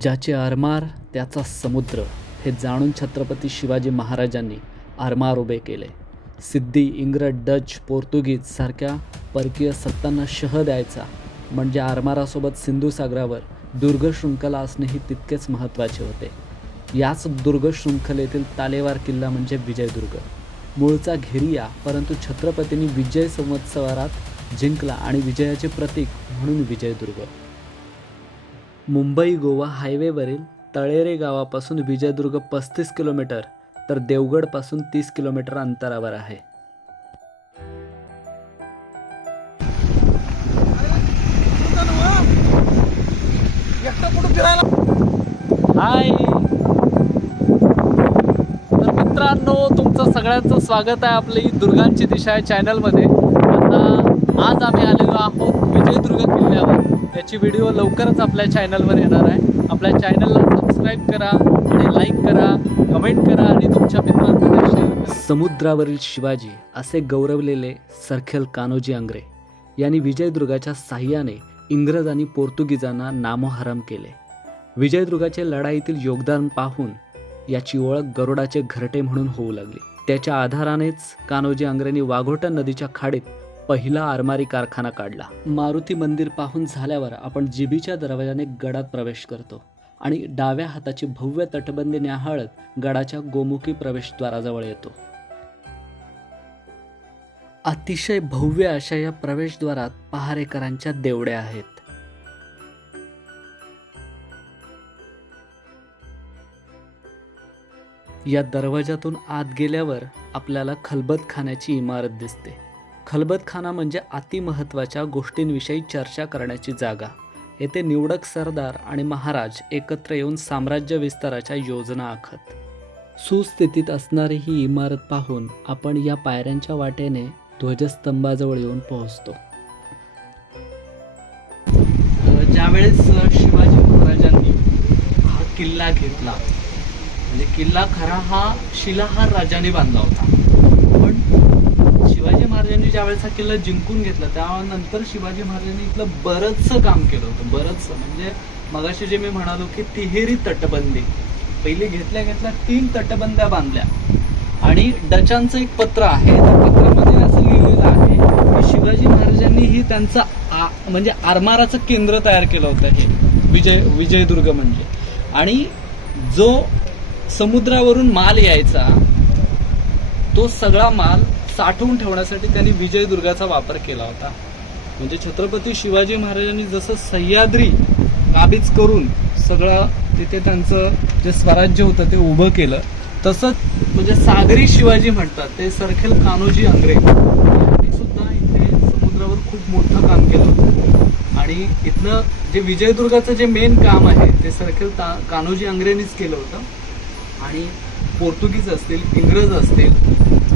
ज्याचे आरमार त्याचा समुद्र हे जाणून छत्रपती शिवाजी महाराजांनी आरमार उभे केले. सिद्धी इंग्रज डच पोर्तुगीज सारख्या परकीय सत्तांना शह द्यायचा म्हणजे आरमारासोबत सिंधू सागरावर दुर्ग शृंखला असणेही तितकेच महत्त्वाचे होते. याच दुर्ग शृंखलेतील तालेवार किल्ला म्हणजे विजयदुर्ग. मूळचा घेरिया परंतु छत्रपतींनी विजय संवत्सरात जिंकला आणि विजयाचे प्रतीक म्हणून विजयदुर्ग. मुंबई गोवा हायवेवरील तळेरे गावापासून विजयदुर्ग पस्तीस किलोमीटर तर देवगडपासून तीस किलोमीटर अंतरावर आहे. हाय. तर मित्रांनो तुमचं सगळ्यांचं स्वागत आहे आपली दुर्गांची दिशा या चॅनलमध्ये आता आज आम्ही आलेलो आहोत विजयदुर्ग त्याची व्हिडिओ लवकरच आपल्या चॅनलवर येणार आहे. आपल्या चॅनलला सबस्क्राईब करा आणि लाईक करा कमेंट करा आणि तुमच्या मित्रांमध्ये शेअर करा. समुद्रावरील शिवाजी असे गौरवलेले सरखेल कान्होजी आंग्रे यांनी विजयदुर्गाच्या साह्याने इंग्रज आणि पोर्तुगीजांना नामोहरम केले. विजयदुर्गाचे लढाईतील योगदान पाहून याची ओळख गरुडाचे घरटे म्हणून होऊ लागली. त्याच्या आधारानेच कान्होजी आंग्रेंनी वाघोटा नदीच्या खाडीत पहिला आरमारी कारखाना काढला. मारुती मंदिर पाहून झाल्यावर आपण जिबीच्या दरवाजाने गडात प्रवेश करतो आणि डाव्या हाताची भव्य तटबंदी न्याहाळत गडाच्या गोमुखी प्रवेशद्वाराजवळ येतो. अतिशय भव्य अशा या प्रवेशद्वारात पहारेकरांच्या देवड्या आहेत. या दरवाजातून आत गेल्यावर आपल्याला खलबत खाण्याची इमारत दिसते. खलबतखाना म्हणजे अतिमहत्त्वाच्या गोष्टींविषयी चर्चा करण्याची जागा. येथे निवडक सरदार आणि महाराज एकत्र येऊन साम्राज्य विस्ताराच्या योजना आखत. सुस्थितीत असणारी ही इमारत पाहून आपण या पायऱ्यांच्या वाटेने ध्वजस्तंभाजवळ येऊन पोहोचतो. ज्यावेळेस शिवाजी महाराजांनी हा किल्ला घेतला म्हणजे किल्ला खरा हा शिलाहार राजाने बांधला होता. महाराजांनी ज्यावेळेस हा किल्ला जिंकून घेतला त्यानंतर शिवाजी महाराजांनी इथलं बरंचसं काम केलं होतं. बरंचसं. म्हणजे मगाशी जे मी म्हणालो की तिहेरी तटबंदी. पहिली घेतल्या घेतल्या तीन तटबंद्या बांधल्या. आणि डचांचं एक पत्र आहे त्या पत्रामध्ये असं लिहिलेलं आहे की शिवाजी महाराजांनी ही त्यांचं म्हणजे आरमाराचं केंद्र तयार केलं होतं हे. विजय विजयदुर्ग म्हणजे. आणि जो समुद्रावरून माल यायचा तो सगळा माल साठवून ठेवण्यासाठी त्यांनी विजयदुर्गाचा वापर केला होता. म्हणजे छत्रपती शिवाजी महाराजांनी जसं सह्याद्री काबीज करून सगळं तिथे त्यांचं जे स्वराज्य होतं ते उभं केलं तसंच म्हणजे सागरी शिवाजी म्हणतात ते सरखेल कान्होजी आंग्रे यांनी सुद्धा इथे समुद्रावर खूप मोठं काम केलं होतं. आणि इथनं जे विजयदुर्गाचं जे मेन काम आहे ते सरखेल ता कान्होजी अंग्रेनीच केलं होतं. आणि पोर्तुगीज असतील इंग्रज असतील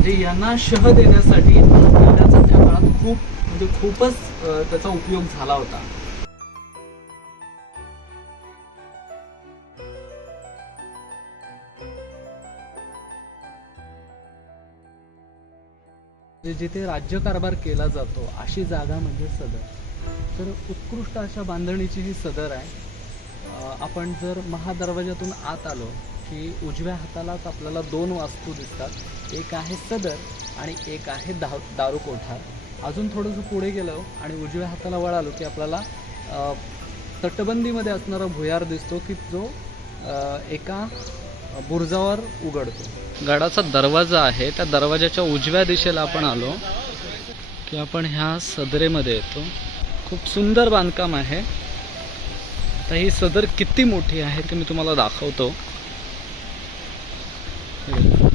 म्हणजे यांना शह देण्यासाठी त्या काळात खूप म्हणजे खूपच त्याचा उपयोग झाला होता. जिथे राज्यकारभार केला जातो अशी जागा म्हणजे सदर. तर उत्कृष्ट अशा बांधणीची ही सदर आहे. आपण जर महादरवाजातून आत आलो की उजव्या हातालाच आपल्याला दोन वास्तू दिसतात. एक आहे सदर आणि एक आहे दा दारू कोठार अजून थोडंसं पुढे गेलो आणि उजव्या हाताला वळालो की आपल्याला तटबंदीमध्ये असणारा भुयार दिसतो की जो एका बुर्जावर उघडतो. गडाचा दरवाजा आहे. त्या दरवाजाच्या उजव्या दिशेला आपण आलो की आपण ह्या सदरेमध्ये येतो. खूप सुंदर बांधकाम आहे. आता ही सदर किती मोठी आहे ते मी तुम्हाला दाखवतो हे बघा.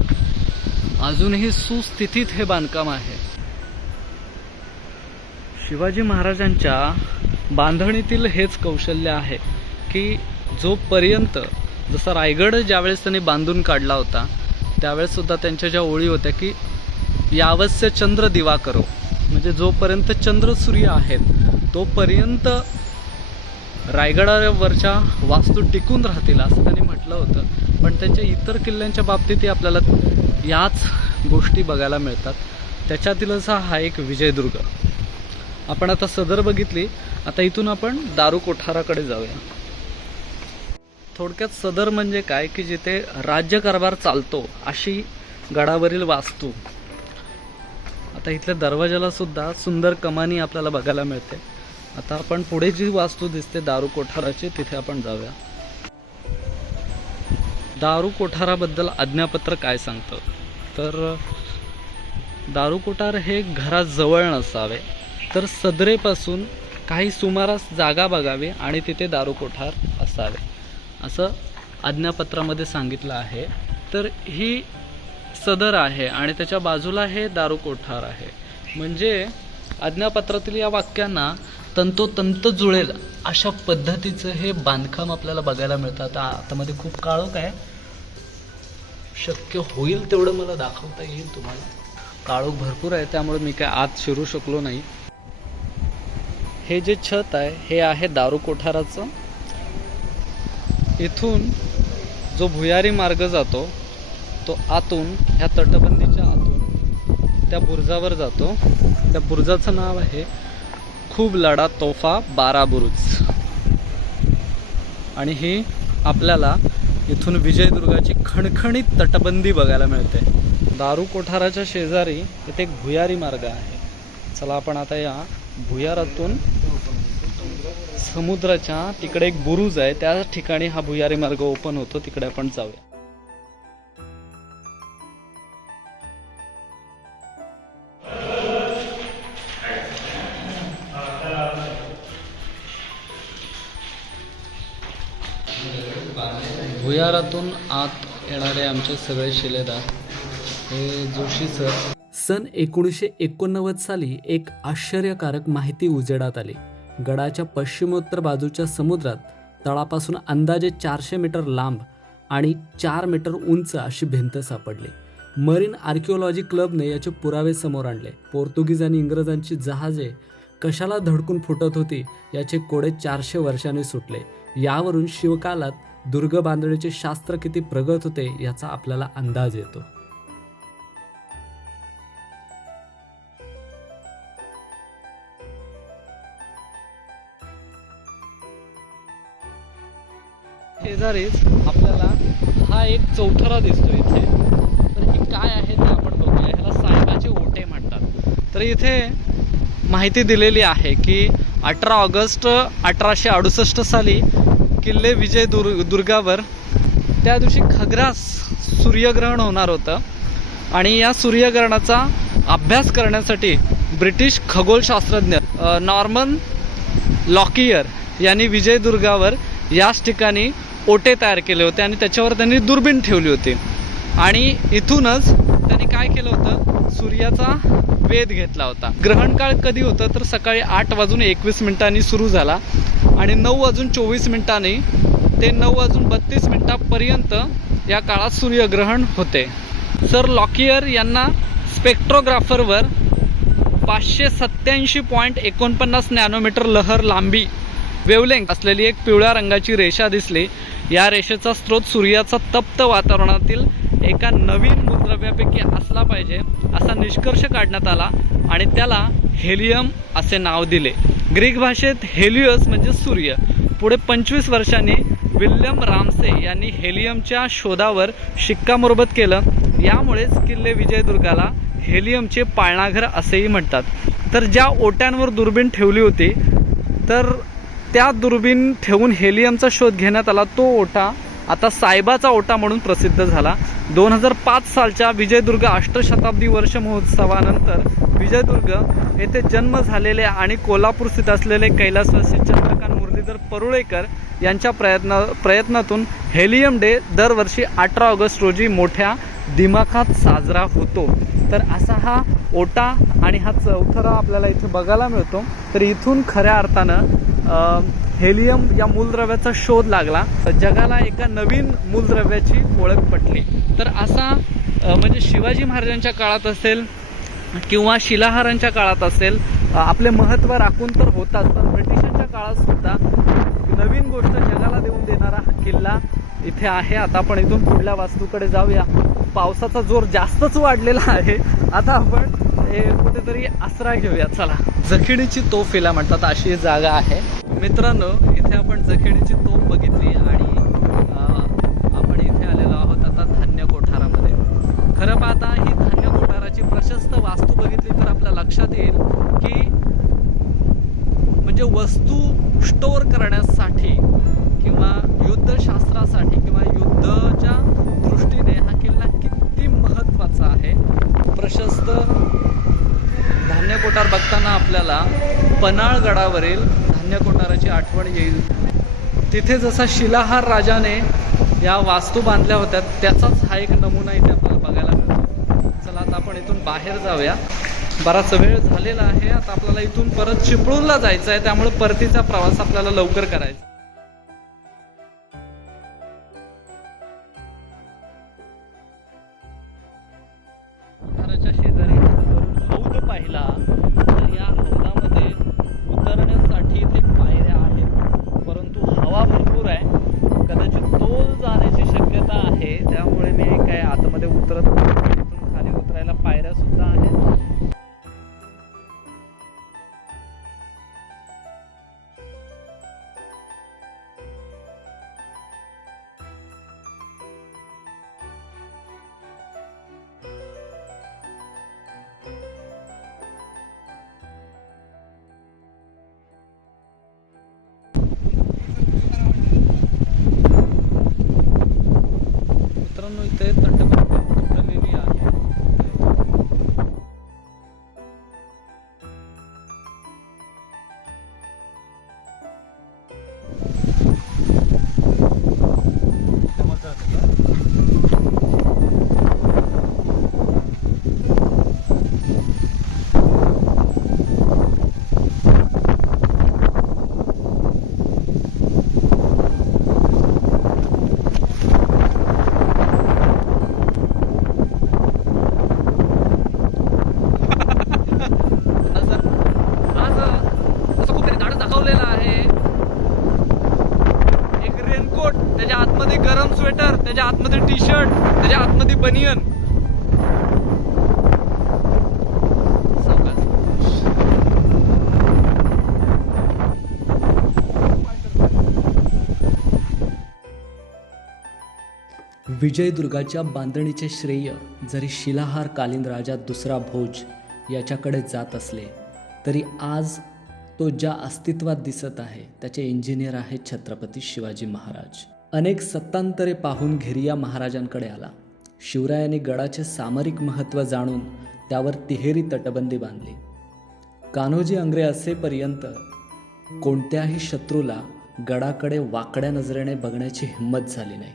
अजूनही सुस्थितीत हे बांधकाम आहे. शिवाजी महाराजांच्या बांधणीतील हेच कौशल्य आहे की जोपर्यंत जसा रायगड ज्यावेळेस त्यांनी बांधून काढला होता त्यावेळेससुद्धा त्यांच्या ज्या ओळी होत्या की यावस्य चंद्र दिवा करो. म्हणजे जोपर्यंत चंद्र सूर्य आहेत तोपर्यंत रायगडावरच्या वास्तू टिकून राहतील असं त्यांनी म्हटलं होतं. पण त्यांच्या इतर किल्ल्यांच्या बाबतीतही आपल्याला याच गोष्टी बघायला मिळतात. त्याच्यातीलच हा हा एक विजयदुर्ग. आपण आता सदर बघितली आता इथून आपण दारू कोठाराकडे जाऊया. थोडक्यात सदर म्हणजे काय? की जिथे राज्यकारभार चालतो अशी गडावरील वास्तू. आता इथल्या दरवाजाला सुद्धा सुंदर कमानी आपल्याला बघायला मिळते. आता आपण पुढे जी वास्तू दिसते दारू कोठाराची तिथे आपण जाऊया. दारू कोठाराबद्दल आज्ञापत्र काय सांगतं? तर दारू कोठार हे घराजवळ नसावे. तर सदरेपासून काही सुमारास जागा बघावी आणि तिथे दारू कोठार असावे. असं आज्ञापत्रामध्ये सांगितलं आहे. तर ही सदर आहे आणि त्याच्या बाजूला हे दारू कोठार आहे. म्हणजे आज्ञापत्रातील या वाक्यांना तंतोतंत जुळेल अशा पद्धतीचं हे बांधकाम आपल्याला बघायला मिळतं. आता आतामध्ये खूप काळोख आहे. शक्य होईल तेवढं मला दाखवता येईल तुम्हाला. काळोख भरपूर आहे त्यामुळे मी काय आत शिरू शकलो नाही. हे जे छत आहे हे आहे दारू कोठाराचं. इथून जो भुयारी मार्ग जातो तो आतून ह्या तटबंदीच्या आतून त्या बुरजावर जातो. त्या बुरजाचं नाव आहे खूप लढा तोफा बारा बुरुज आणि ही आपल्याला इथून विजयदुर्गाची खणखणीत तटबंदी बघायला मिळते. दारू कोठाराच्या शेजारी इथे एक भुयारी मार्ग आहे. चला आपण आता या भुयारातून समुद्राच्या तिकडे एक बुरुज आहे. त्या ठिकाणी हा भुयारी मार्ग ओपन होतो. तिकडे आपण जाऊया. विहारातून आत येणारे आमचे सगळे शिलेदार हे जोशी सर. सन एकोणीसशे एकोणनव्वद साली एक आश्चर्यकारक माहिती उजेडात आली. गडाच्या पश्चिमोत्तर बाजूच्या समुद्रात तळापासून अंदाजे चारशे मीटर लांब आणि चार मीटर उंच अशी भिंत सापडली. मरीन आर्किओलॉजी क्लबने याचे पुरावे समोर आणले. पोर्तुगीज आणि इंग्रजांची जहाजे कशाला धडकून फुटत होती याचे कोडे चारशे वर्षांनी सुटले. यावरून शिवकालात दुर्ग बांधणीचे शास्त्र किती प्रगत होते याचा आपल्याला अंदाज येतो. शेजारीच आपल्याला हा एक चौथरा दिसतो इथे. तर हे काय आहे ते आपण बघूया. ह्याला साहेबाचे ओटे म्हणतात. तर इथे माहिती दिलेली आहे की अठरा ऑगस्ट अठराशे अडुसष्ट साली किल्ले विजय दुर् दुर्गावर. त्या दिवशी खग्रास सूर्यग्रहण होणार होतं. आणि या सूर्यग्रहणाचा अभ्यास करण्यासाठी ब्रिटिश खगोलशास्त्रज्ञ नॉर्मन लॉकियर यांनी विजयदुर्गावर याच ठिकाणी ओटे तयार केले होते आणि त्याच्यावर त्यांनी दुर्बीण ठेवली होती. आणि इथूनच त्यांनी काय केलं होतं सूर्याचा वेध घेतला होता. ग्रहण काळ कधी होतं? तर सकाळी आठ वाजून एकवीस मिनिटांनी सुरू झाला. आणि नऊ वाजून चोवीस मिनिटांनी ते नऊ वाजून बत्तीस मिनिटापर्यंत या काळात सूर्यग्रहण होते. सर लॉकियर यांना स्पेक्ट्रोग्राफरवर पाचशे सत्याऐंशी पॉईंट एकोणपन्नास नॅनोमीटर लहर लांबी वेवलेंग असलेली एक पिवळ्या रंगाची रेषा दिसली. या रेषेचा स्रोत सूर्याचा तप्त वातावरणातील एका नवीन द्रव्यापैकी असला पाहिजे असा निष्कर्ष काढण्यात आला आणि त्याला हेलियम असे नाव दिले. ग्रीक भाषेत हेलियस म्हणजे सूर्य. पुढे पंचवीस वर्षांनी विल्यम रामसे यांनी हेलियमच्या शोधावर शिक्कामोर्बत केलं. यामुळेच किल्ले विजयदुर्गाला हेलियमचे पाळणाघर असेही म्हणतात. तर ज्या ओट्यांवर दुर्बीण ठेवली होती तर त्या दुर्बीण ठेवून हेलियमचा शोध घेण्यात आला. तो ओटा आता सायबाचा ओटा म्हणून प्रसिद्ध झाला. दोन हजार पाच सालच्या विजयदुर्ग अष्टशताब्दी वर्ष महोत्सवानंतर विजयदुर्ग येथे जन्म झालेले आणि कोल्हापूर स्थित असलेले कैलासवासी चंद्रकांत मुरलीधर परुळेकर यांच्या प्रयत्न प्रयत्नातून हेलियम डे दरवर्षी अठरा ऑगस्ट रोजी मोठ्या दिमाखात साजरा होतो. तर असा हा ओटा आणि हा चौथरा आपल्याला इथे बघायला मिळतो. तर इथून खऱ्या अर्थानं हेलियम या मूलद्रव्याचा शोध लागला. जगाला एका नवीन मूलद्रव्याची ओळख पटली. तर असा म्हणजे शिवाजी महाराजांच्या काळात असेल किंवा शिलाहारांच्या काळात असेल आपले महत्त्व राखून तर होताच पण ब्रिटिशांच्या काळात सुद्धा नवीन गोष्ट जगाला देऊन देणारा हा किल्ला इथे आहे. आता आपण इथून पुढल्या वास्तूकडे जाऊया. पावसाचा जोर जास्तच वाढलेला आहे. आता आपण हे कुठेतरी आसरा घेऊया. चला. जखिणीची तोफ हिला म्हणतात अशी जागा आहे. मित्रांनो इथे आपण जखेडीची तोप बघितली आणि आपण इथे आलेलो आहोत आता धान्य कोठारामध्ये. खरं पाहता ही धान्य कोठाराची प्रशस्त वास्तू बघितली तर आपल्या लक्षात येईल की म्हणजे वस्तू स्टोअर करण्यासाठी किंवा युद्धशास्त्रासाठी किंवा युद्धाच्या दृष्टीने हा किल्ला किती महत्त्वाचा आहे. प्रशस्त धान्य कोठार बघताना आपल्याला पन्हाळगडावरील महाराष्ट्राची आठवण येईल. तिथे जसा शिलाहार राजाने या वास्तू बांधल्या होत्या त्याचाच हा एक नमुना इथे आपल्याला बघायला मिळतो. चला आता आपण इथून बाहेर जाऊया. बराच वेळ झालेला आहे आता आपल्याला इथून परत चिपळूणला जायचं आहे त्यामुळे परतीचा प्रवास आपल्याला लवकर करायचा. त्यामुळे मी काय आतमध्ये उतरत बनियन. विजयदुर्गाच्या बांधणीचे श्रेय जरी शिलाहार कालीन राजा दुसरा भोज याच्याकडे जात असले तरी आज तो ज्या अस्तित्वात दिसत आहे त्याचे इंजिनियर आहेत छत्रपती शिवाजी महाराज. अनेक सत्तांतरे पाहून घेरिया महाराजांकडे आला. शिवरायांनी गडाचे सामरिक महत्त्व जाणून त्यावर तिहेरी तटबंदी बांधली. कान्होजी आंग्रे असेपर्यंत कोणत्याही शत्रूला गडाकडे वाकड्या नजरेने बघण्याची हिंमत झाली नाही.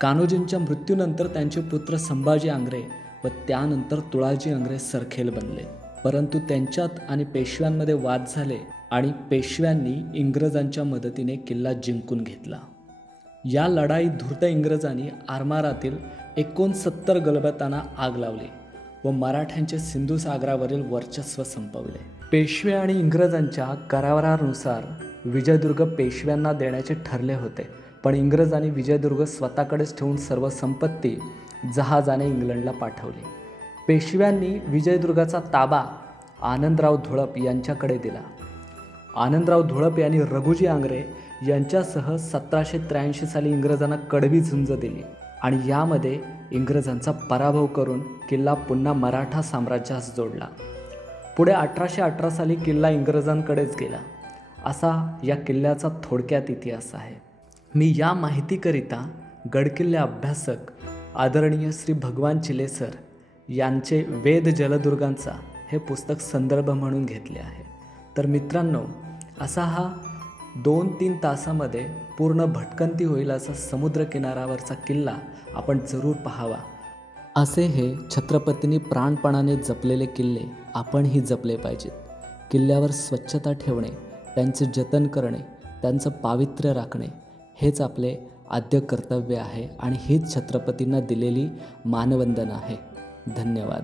कान्होजींच्या मृत्यूनंतर त्यांचे पुत्र संभाजी आंग्रे व त्यानंतर तुळाजी आंग्रे सरखेल बनले. परंतु त्यांच्यात आणि पेशव्यांमध्ये वाद झाले आणि पेशव्यांनी इंग्रजांच्या मदतीने किल्ला जिंकून घेतला. या लढाईत धूर्त इंग्रजांनी आरमारातील एकोणसत्तर गलबतांना आग लावली व मराठ्यांचे सिंधू सागरावरील वर्चस्व संपवले. पेशवे आणि इंग्रजांच्या करारानुसार विजयदुर्ग पेशव्यांना देण्याचे ठरले होते. पण इंग्रजांनी विजयदुर्ग स्वतःकडेच ठेवून सर्व संपत्ती जहाजाने इंग्लंडला पाठवली. पेशव्यांनी विजयदुर्गाचा ताबा आनंदराव धुळप यांच्याकडे दिला. आनंदराव धुळप यांनी रघुजी आंग्रे यांच्यासह सतराशे त्र्याऐंशी साली इंग्रजांना कडवी झुंज दिली. आणि यामध्ये इंग्रजांचा पराभव करून किल्ला पुन्हा मराठा साम्राज्यास जोडला. पुढे अठराशे अठरा साली किल्ला इंग्रजांकडेच गेला. असा या किल्ल्याचा थोडक्यात इतिहास आहे. मी या माहितीकरिता गडकिल्ले अभ्यासक आदरणीय श्री भगवान चिलेसर यांचे वेद जलदुर्गांचा हे पुस्तक संदर्भ म्हणून घेतले आहे. तर मित्रांनो असा हा दोन तीन तासामध्ये पूर्ण भटकंती होईल असा समुद्रकिनाऱ्यावरचा किल्ला आपण जरूर पाहावा. असे हे छत्रपतींनी प्राणपणाने जपलेले किल्ले आपणही जपले पाहिजेत. किल्ल्यावर स्वच्छता ठेवणे त्यांचे जतन करणे त्यांचं पावित्र्य राखणे हेच आपले आद्य कर्तव्य आहे आणि हीच छत्रपतींना दिलेली मानवंदना आहे. धन्यवाद.